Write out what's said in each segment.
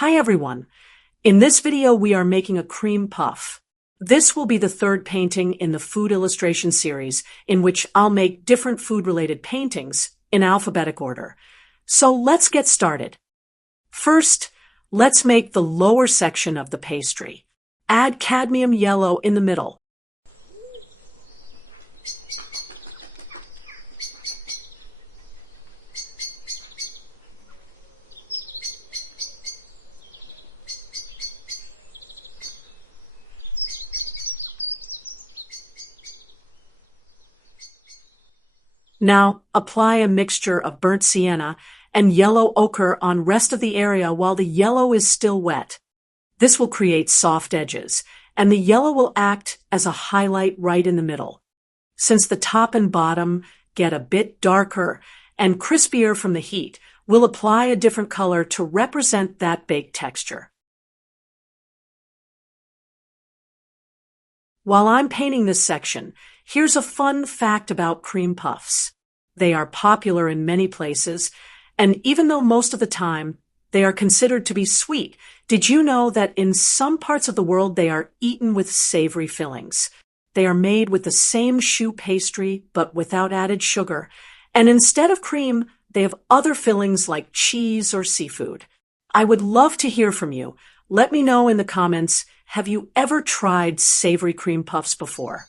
Hi everyone. In this video we are making a cream puff. This will be the third painting in the food illustration series in which I'll make different food-related paintings in alphabetic order. So let's get started. First, let's make the lower section of the pastry. Add cadmium yellow in the middle. Now, apply a mixture of burnt sienna and yellow ochre on rest of the area while the yellow is still wet. This will create soft edges, and the yellow will act as a highlight right in the middle. Since the top and bottom get a bit darker and crispier from the heat, we'll apply a different color to represent that baked texture. While I'm painting this section, here's a fun fact about cream puffs. They are popular in many places, and even though most of the time they are considered to be sweet, did you know that in some parts of the world they are eaten with savory fillings? They are made with the same choux pastry but without added sugar, and instead of cream, they have other fillings like cheese or seafood. I would love to hear from you. Let me know in the comments, have you ever tried savory cream puffs before?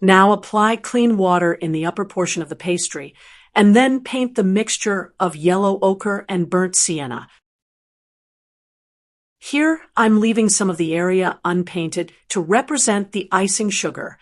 Now apply clean water in the upper portion of the pastry, and then paint the mixture of yellow ochre and burnt sienna. Here, I'm leaving some of the area unpainted to represent the icing sugar.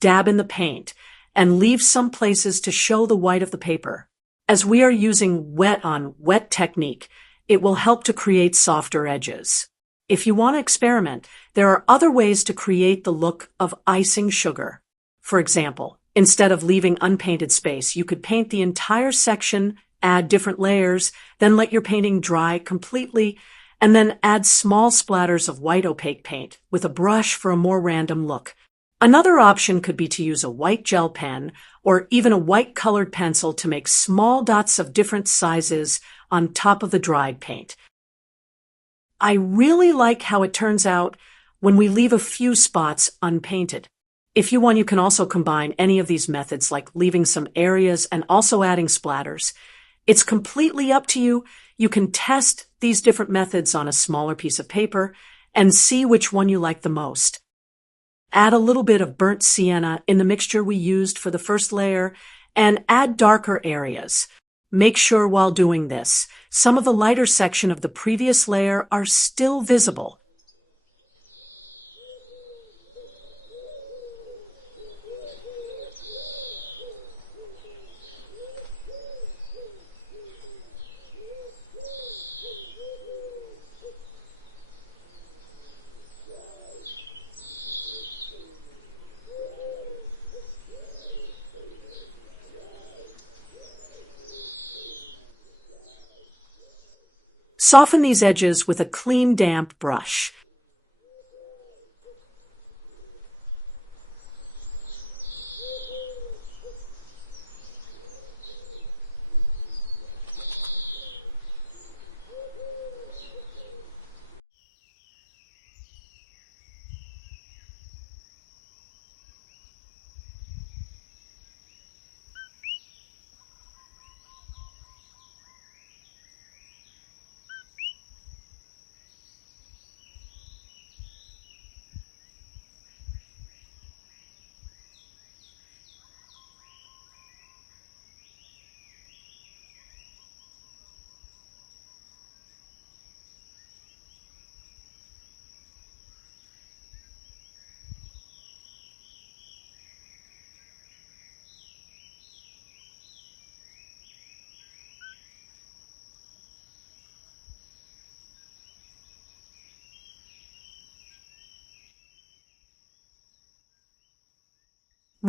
Dab in the paint, and leave some places to show the white of the paper. As we are using wet on wet technique, it will help to create softer edges. If you want to experiment, there are other ways to create the look of icing sugar. For example, instead of leaving unpainted space, you could paint the entire section, add different layers, then let your painting dry completely, and then add small splatters of white opaque paint with a brush for a more random look. Another option could be to use a white gel pen or even a white colored pencil to make small dots of different sizes on top of the dried paint. I really like how it turns out when we leave a few spots unpainted. If you want, you can also combine any of these methods, like leaving some areas and also adding splatters. It's completely up to you. You can test these different methods on a smaller piece of paper and see which one you like the most. Add a little bit of burnt sienna in the mixture we used for the first layer and add darker areas. Make sure while doing this, some of the lighter section of the previous layer are still visible. Soften these edges with a clean, damp brush.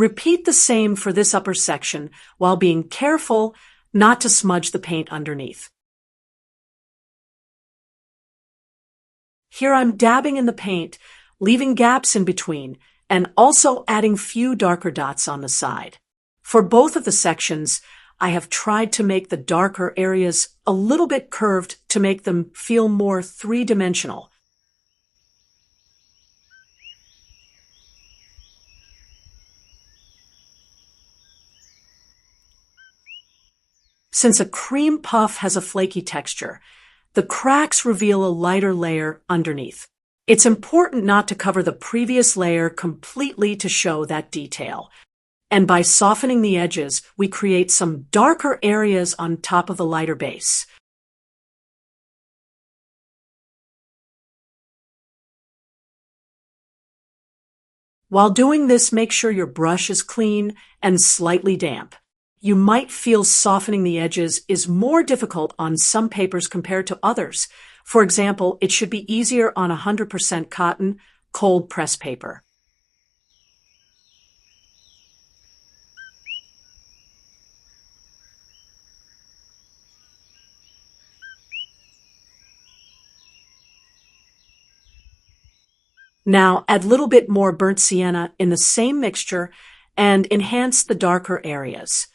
Repeat the same for this upper section while being careful not to smudge the paint underneath. Here I'm dabbing in the paint, leaving gaps in between, and also adding few darker dots on the side. For both of the sections, I have tried to make the darker areas a little bit curved to make them feel more three-dimensional. Since a cream puff has a flaky texture, the cracks reveal a lighter layer underneath. It's important not to cover the previous layer completely to show that detail. And by softening the edges, we create some darker areas on top of the lighter base. While doing this, make sure your brush is clean and slightly damp. You might feel softening the edges is more difficult on some papers compared to others. For example, it should be easier on 100% cotton, cold press paper. Now add a little bit more burnt sienna in the same mixture and enhance the darker areas.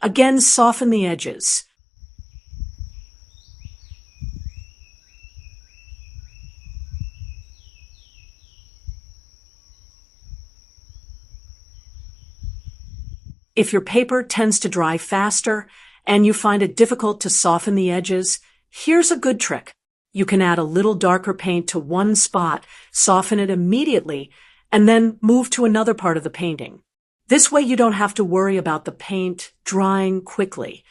Again, soften the edges. If your paper tends to dry faster and you find it difficult to soften the edges, here's a good trick. You can add a little darker paint to one spot, soften it immediately, and then move to another part of the painting. This way you don't have to worry about the paint drying quickly.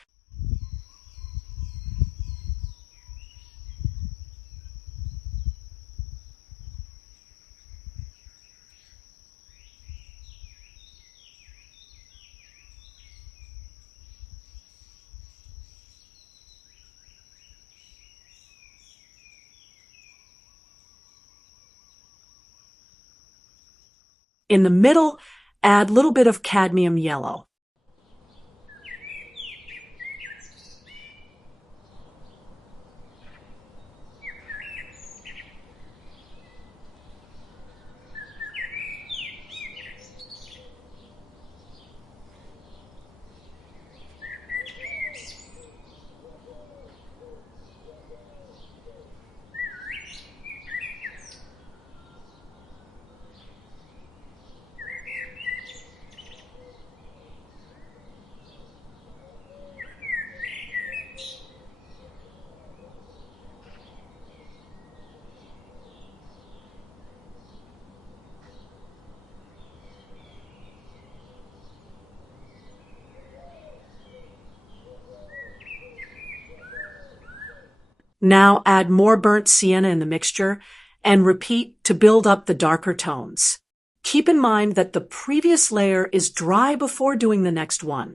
In the middle, add a little bit of cadmium yellow. Now add more burnt sienna in the mixture and repeat to build up the darker tones. Keep in mind that the previous layer is dry before doing the next one.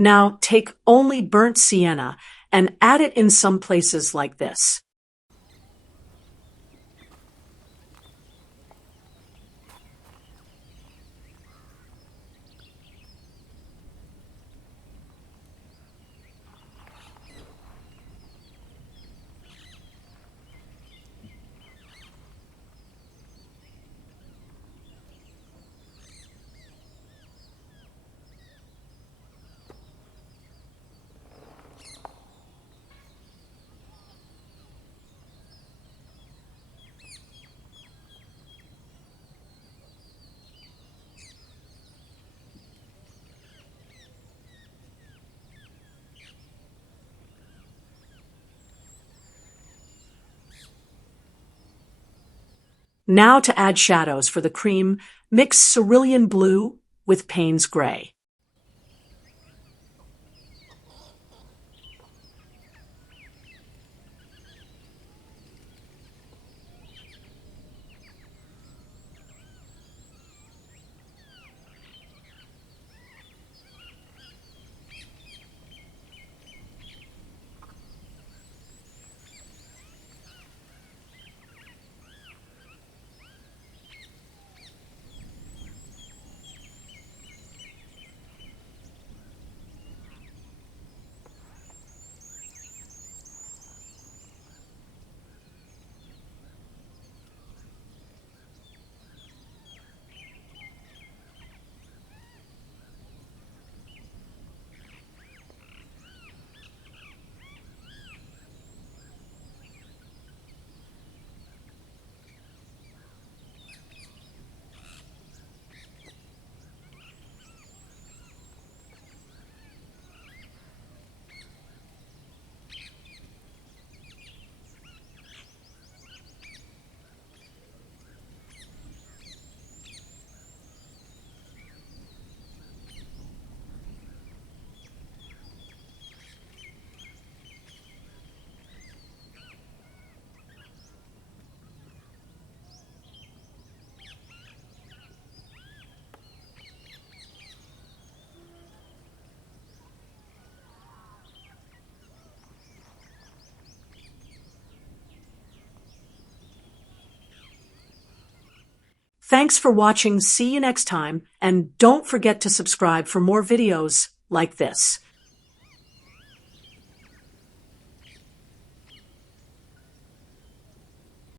Now take only burnt sienna and add it in some places like this. Now to add shadows for the cream, mix cerulean blue with Payne's gray. Thanks for watching. See you next time, and don't forget to subscribe for more videos like this.